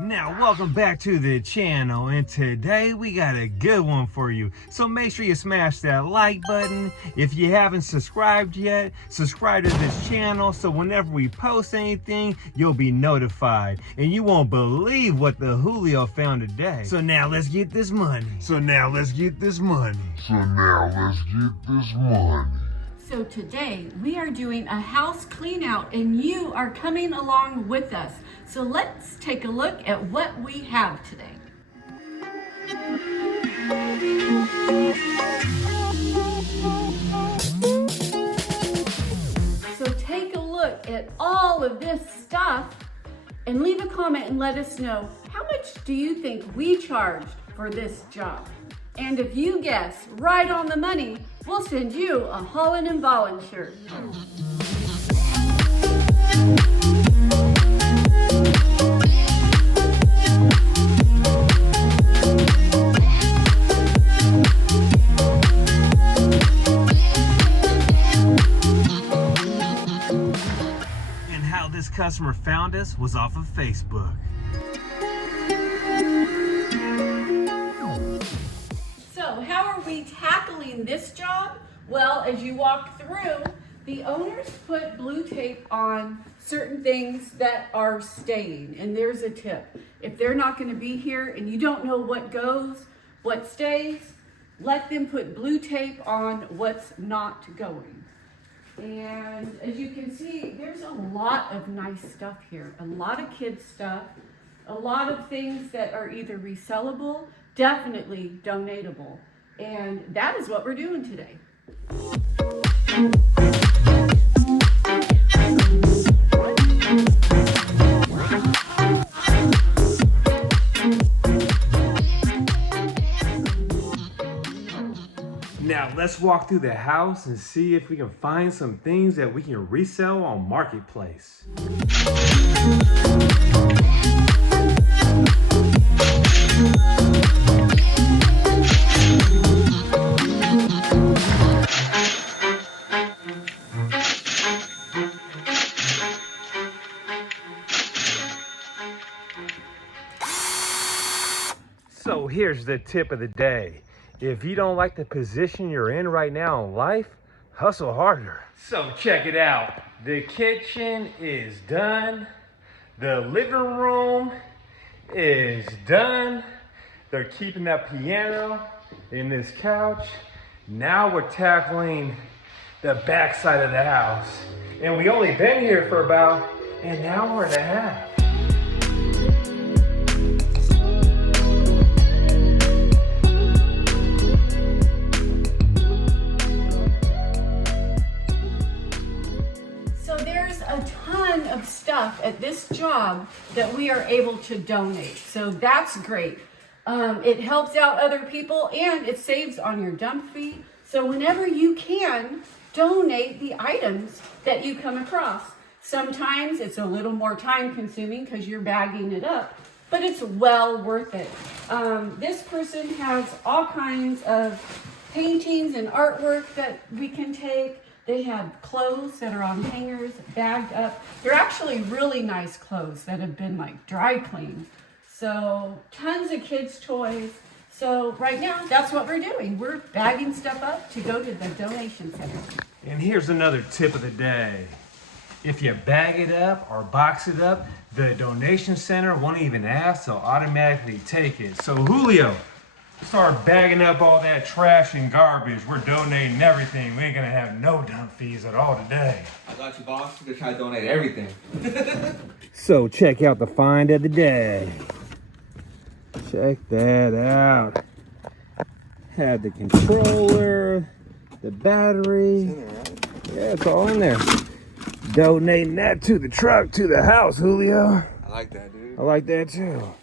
Now, welcome back to the channel, and today we got a good one for you. So make sure you smash that like button. If you haven't subscribed yet, subscribe to this channel so whenever we post anything, you'll be notified. And you won't believe what the Julio found today. So now let's get this money. So today we are doing a house clean out and you are coming along with us. So let's take a look at what we have today. So take a look at all of this stuff and leave a comment and let us know, how much do you think we charged for this job? And if you guess right on the money, we'll send you a Holland & Ballin shirt. And how this customer found us was off of Facebook. So how are we tackling this job? Well, as you walk through, the owners put blue tape on certain things that are staying. And there's a tip. If they're not going to be here and you don't know what goes, what stays, let them put blue tape on what's not going. And as you can see, there's a lot of nice stuff here. A lot of kids stuff, a lot of things that are either resellable, definitely donatable. And that is what we're doing today. Now let's walk through the house and see if we can find some things that we can resell on Marketplace. So here's the tip of the day. If you don't like the position you're in right now in life, hustle harder. So check it out. The kitchen is done. The living room is done. They're keeping that piano in this couch. Now we're tackling the back side of the house. And we only been here for about an hour and a half. Of stuff at this job that we are able to donate. So that's great. It helps out other people and it saves on your dump fee. So whenever you can, donate the items that you come across. Sometimes it's a little more time consuming because you're bagging it up, but it's well worth it. This person has all kinds of paintings and artwork that we can take. They have clothes that are on hangers, bagged up. They're actually really nice clothes that have been like dry cleaned. So tons of kids' toys. So right now, that's what we're doing. We're bagging stuff up to go to the donation center. And here's another tip of the day. If you bag it up or box it up, the donation center won't even ask, they'll automatically take it. So Julio, start bagging up all that trash and garbage. We're donating everything. We ain't gonna have no dump fees at all today. I got you, boss. You can try to donate everything. So check out the find of the day. Check that out. Had the controller, the battery. Yeah, it's all in there. Donating that to the truck, to the house, Julio. I like that, dude. I like that too.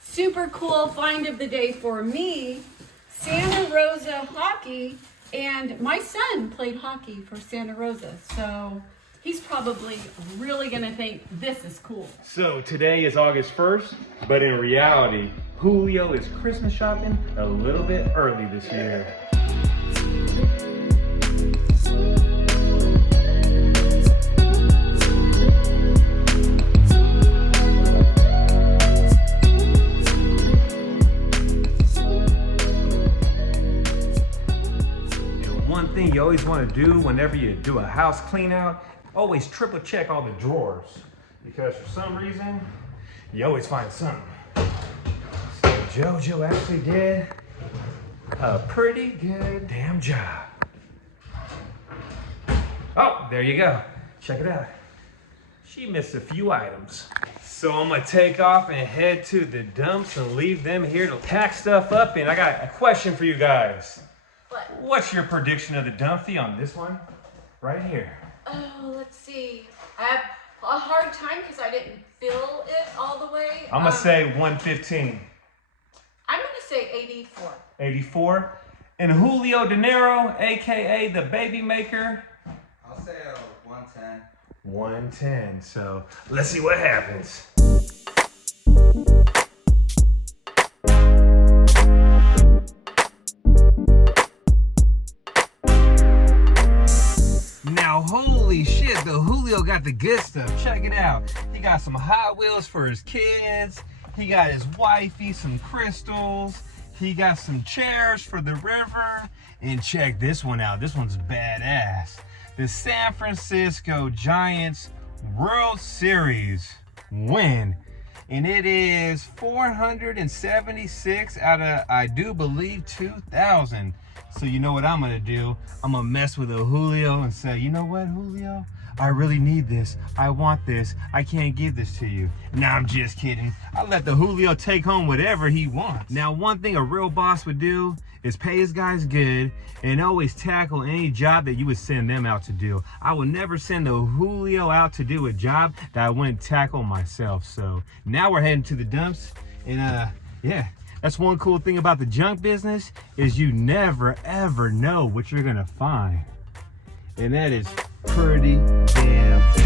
Super cool find of the day for me, Santa Rosa hockey, and my son played hockey for Santa Rosa, so he's probably really gonna think this is cool. So today is August 1st, but in reality, Julio is Christmas shopping a little bit early this year. always want to do whenever you do a house clean out, always triple check all the drawers. Because for some reason, you always find something. So JoJo actually did a pretty good damn job. Oh, there you go. Check it out. She missed a few items. So I'm gonna take off and head to the dumps and leave them here to pack stuff up. And I got a question for you guys. What? What's your prediction of the dump fee on this one? Right here. Oh, let's see. I have a hard time because I didn't fill it all the way. I'm gonna say 115. I'm gonna say 84. 84. And Julio De Niro, AKA the baby maker. I'll say 110. 110. So let's see what happens. Now, holy shit, the Julio got the good stuff. Check it out. He got some Hot Wheels for his kids. He got his wifey some crystals. He got some chairs for the river. And check this one out. This one's badass. The San Francisco Giants World Series win. And it is 476 out of, I do believe, 2,000. So you know what I'm gonna do? I'm gonna mess with a Julio and say, you know what, Julio? I really need this. I want this. I can't give this to you. Nah, I'm just kidding. I let the Julio take home whatever he wants. Now, one thing a real boss would do is pay his guys good and always tackle any job that you would send them out to do. I would never send a Julio out to do a job that I wouldn't tackle myself. So now we're heading to the dumps, and yeah, that's one cool thing about the junk business is you never ever know what you're gonna find. And that is pretty damn cool.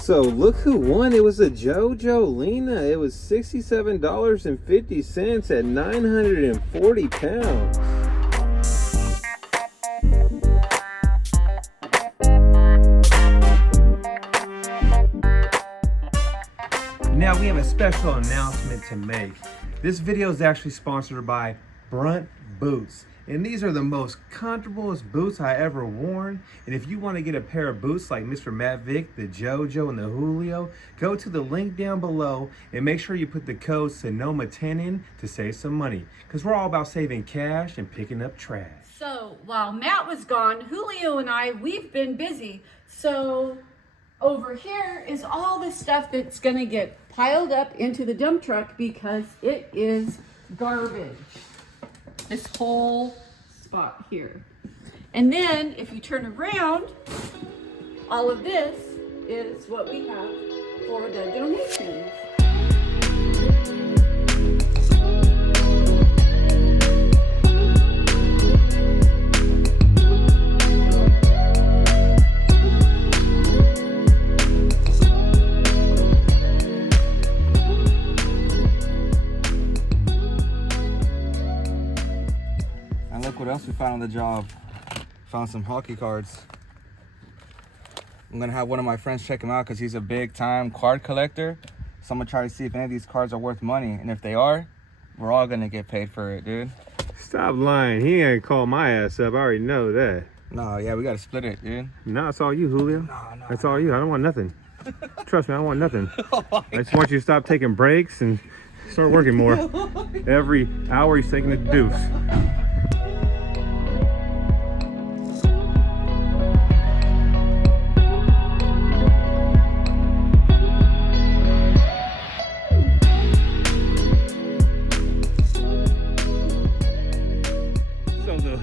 So look who won. It was a JoJo Lena. It was $67.50 at 940 pounds. Now we have a special announcement to make. This video is actually sponsored by Brunt Boots. And these are the most comfortablest boots I ever worn. And if you want to get a pair of boots like Mr. Matt Vick, the JoJo, and the Julio, go to the link down below and make sure you put the code Sonoma10 in to save some money. Because we're all about saving cash and picking up trash. So while Matt was gone, Julio and I, we've been busy. So over here is all the stuff that's gonna get piled up into the dump truck because it is garbage. This whole spot here. And then if you turn around, all of this is what we have for the donations. What else we found on the job? Found some hockey cards. I'm gonna have one of my friends check him out because he's a big time card collector. So I'm gonna try to see if any of these cards are worth money. And if they are, we're all gonna get paid for it, dude. Stop lying. He ain't called my ass up. I already know that. No, yeah, we gotta split it, dude. No, it's all you, Julio. No. That's all you. I don't want nothing. Trust me, I don't want nothing. I just want you to stop taking breaks and start working more. Every hour he's taking a deuce.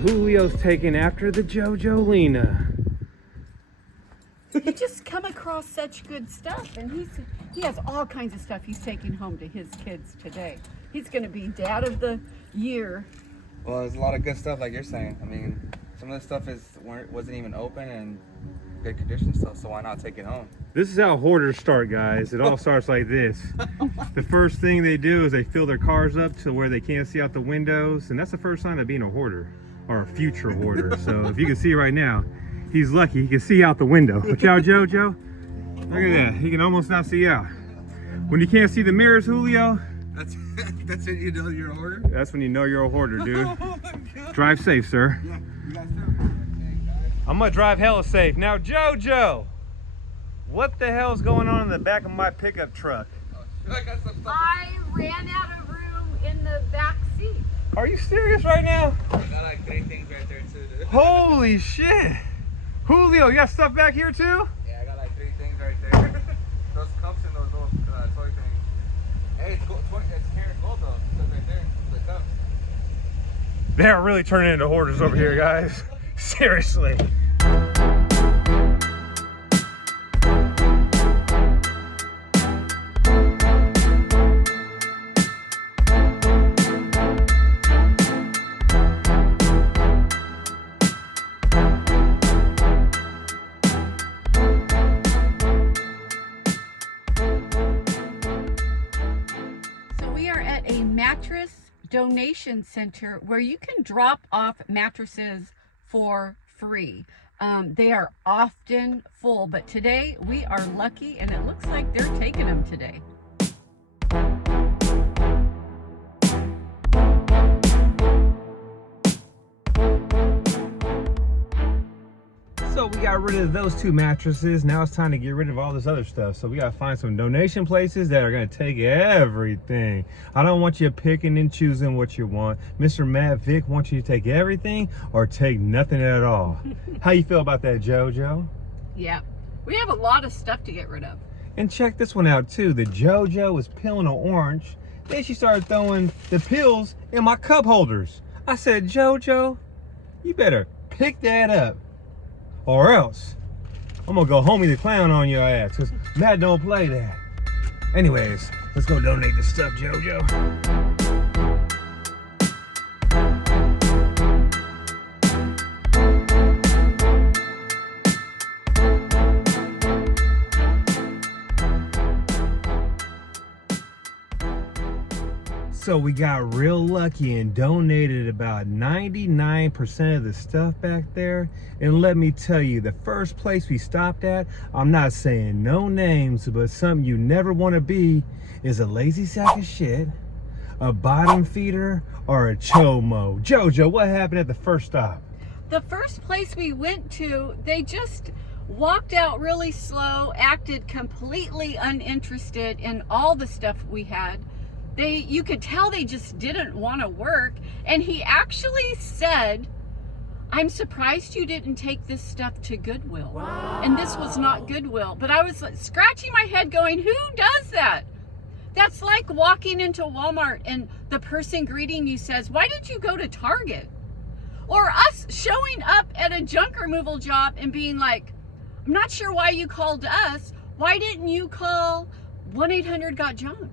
Julio's taking after the JoJo Lena. You just come across such good stuff, and he has all kinds of stuff he's taking home to his kids today. He's going to be dad of the year. Well, there's a lot of good stuff, like you're saying. I mean, some of the stuff wasn't even open and good condition stuff, so why not take it home? This is how hoarders start, guys. It all starts like this. The first thing they do is they fill their cars up to where they can't see out the windows, and that's the first sign of being a hoarder. Or a future hoarder. So if you can see right now, He's lucky. He can see out the window. Watch out, JoJo. Look at that. He can almost not see out. When you can't see the mirrors, Julio, That's it. You know you're a hoarder. that's when you know you're a hoarder, dude. Oh my God. Drive safe, sir. Yeah, you guys too. I'm gonna drive hella safe. Now, JoJo, what the hell's going on in the back of my pickup truck? I got some stuff. I ran out of room in the back seat. Are you serious right now? I got like 3 things right there too, dude. Holy shit. Julio, you got stuff back here too? Yeah, I got like 3 things right there. Those cups and those little toy things. Hey, it's carrot gold though. It says right there, the cups. They're really turning into hoarders over here, guys. Seriously. Mattress donation center where you can drop off mattresses for free. They are often full, but today we are lucky and it looks like they're taking them today. So we got rid of those 2 mattresses. Now it's time to get rid of all this other stuff. So we gotta find some donation places that are gonna take everything. I don't want you picking and choosing what you want. Mr. Matt Vick wants you to take everything or take nothing at all. How you feel about that, JoJo? Yeah, we have a lot of stuff to get rid of. And check this one out too. The JoJo was peeling an orange. Then she started throwing the peels in my cup holders. I said, JoJo, you better pick that up, or else I'm gonna go Homie the Clown on your ass, because Matt don't play that. Anyways, let's go donate this stuff, JoJo. So we got real lucky and donated about 99% of the stuff back there. And let me tell you, the first place we stopped at, I'm not saying no names, but something you never want to be is a lazy sack of shit, a bottom feeder, or a chomo. JoJo, what happened at the first stop? The first place we went to, they just walked out really slow, acted completely uninterested in all the stuff we had. You could tell they just didn't want to work. And he actually said, I'm surprised you didn't take this stuff to Goodwill. Wow. And this was not Goodwill. But I was scratching my head going, who does that? That's like walking into Walmart and the person greeting you says, why did you go to Target? Or us showing up at a junk removal job and being like, I'm not sure why you called us. Why didn't you call 1-800-GOT-JUNK?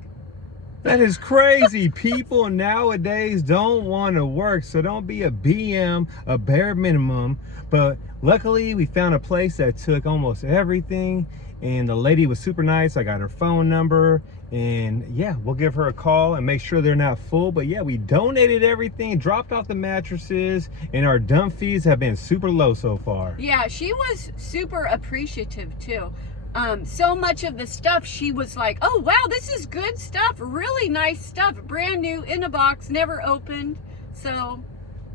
That is crazy. People nowadays don't want to work, so don't be a BM, a bare minimum. But luckily we found a place that took almost everything, and the lady was super nice. I got her phone number, and yeah, we'll give her a call and make sure they're not full. But yeah, we donated everything, dropped off the mattresses, and our dump fees have been super low so far. Yeah, she was super appreciative too. So much of the stuff, she was like, oh wow, this is good stuff, really nice stuff, brand new, in a box, never opened. So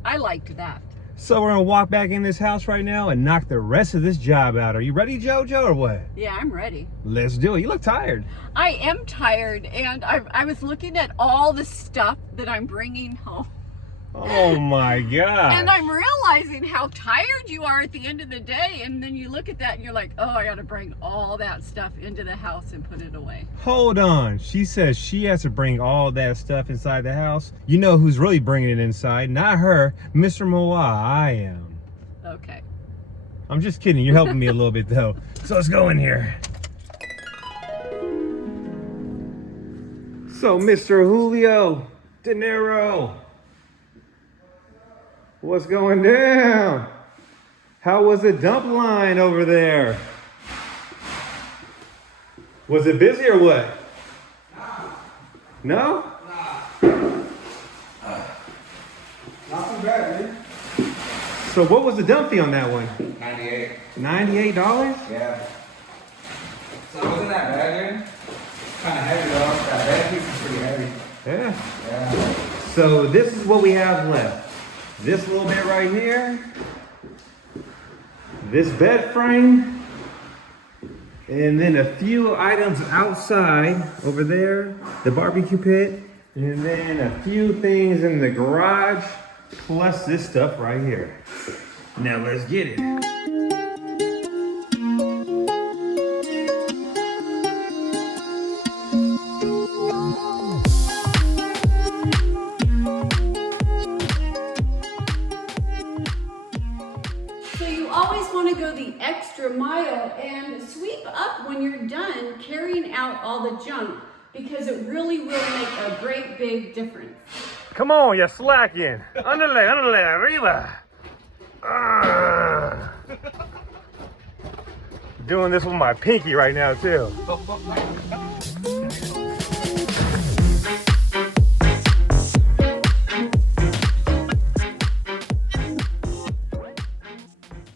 I liked that. So we're gonna walk back in this house right now and knock the rest of this job out. Are you ready, JoJo, or what? Yeah, I'm ready. Let's do it. You look tired. I am tired, and I was looking at all the stuff that I'm bringing home. Oh my God. And I'm realizing how tired you are at the end of the day, and then you look at that and you're like, oh, I gotta bring all that stuff into the house and put it away. Hold on. She says she has to bring all that stuff inside the house. You know who's really bringing it inside? Not her, Mr. Moa. I am. Okay. I'm just kidding. You're helping me a little bit though. So let's go in here. So Mr. Julio De Niro, what's going down? How was the dump line over there? Was it busy or what? No? Not too bad, man. So what was the dump fee on that one? 98. $98? Yeah. So it wasn't that bad, dude. Kind of heavy though. That bed piece is pretty heavy. Yeah. Yeah. So this is what we have left. This little bit right here. This bed frame. And then a few items outside over there. The barbecue pit. And then a few things in the garage. Plus this stuff right here. Now let's get it. So you always want to go the extra mile and sweep up when you're done carrying out all the junk, because it really will make a great big difference. Come on, you're slacking. Underlay, arriba. Doing this with my pinky right now too.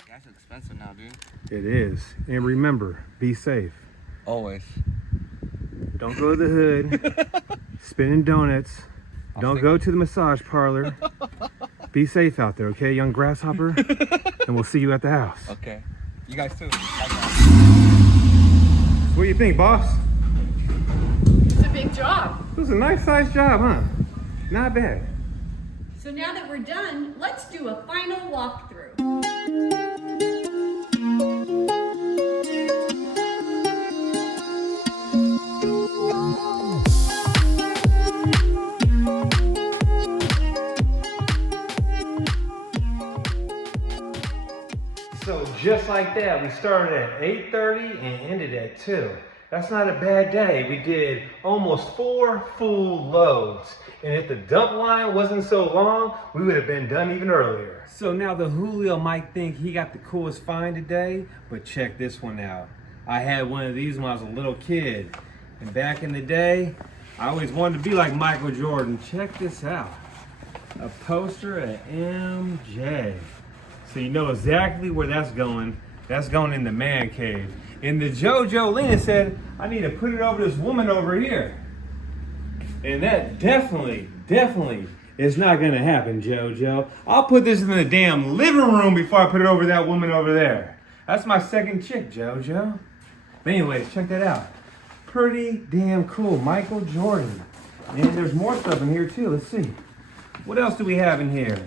Gas is expensive now, dude. It is. And remember, be safe. Always. Don't go to the hood, spinning donuts. Don't go to the massage parlor. Be safe out there, okay, young grasshopper? And we'll see you at the house. Okay. You guys too. What do you think, boss? It's a big job. This was a nice sized job, huh? Not bad. So now that we're done, let's do a final walkthrough. So just like that, we started at 8:30 and ended at 2. That's not a bad day. We did almost 4 full loads. And if the dump line wasn't so long, we would have been done even earlier. So now the Julio might think he got the coolest find today, but check this one out. I had one of these when I was a little kid. And back in the day, I always wanted to be like Michael Jordan. Check this out. A poster of MJ. So you know exactly where that's going. That's going in the man cave. And the JoJo Lena said, I need to put it over this woman over here. And that definitely is not gonna happen, JoJo. I'll put this in the damn living room before I put it over that woman over there. That's my second chick, JoJo. But anyways, check that out. Pretty damn cool, Michael Jordan. And there's more stuff in here too, let's see. What else do we have in here?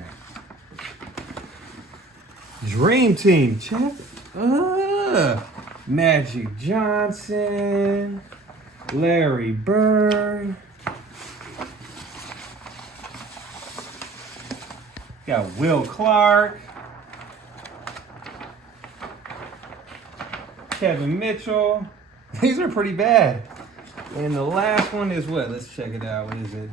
Dream Team, check. Magic Johnson, Larry Bird. Got Will Clark, Kevin Mitchell. These are pretty bad. And the last one is what? Let's check it out. What is it?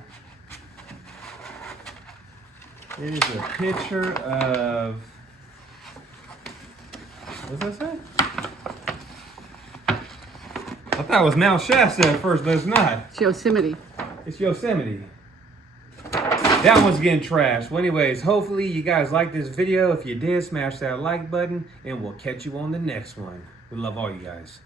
It is a picture of, what's that say? I thought it was Mount Shasta at first, but it's not. It's Yosemite. It's Yosemite. That one's getting trashed. Well, anyways, hopefully you guys liked this video. If you did, smash that like button, and we'll catch you on the next one. We love all you guys.